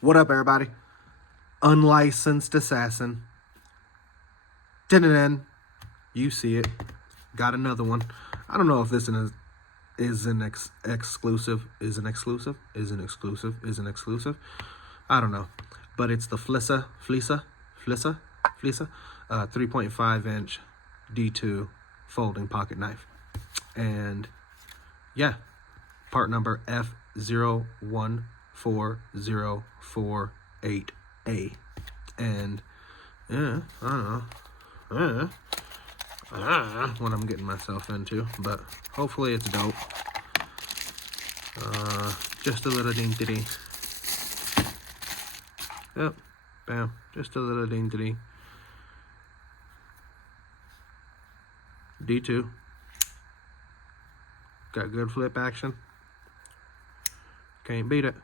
What up, everybody? Unlicensed assassin. Dun-dun-dun. You see it. Got another one. I don't know if this is an exclusive. Is an exclusive? Is an exclusive? Is an exclusive? I don't know. But it's the Flissa 3.5 inch D2 folding pocket knife. And yeah, part number F014048A. And yeah, I don't know. What I'm getting myself into, but hopefully it's dope. Just a little ding-diddy. Yep, bam, just a little ding-diddy. D2. Got good flip action. Can't beat it.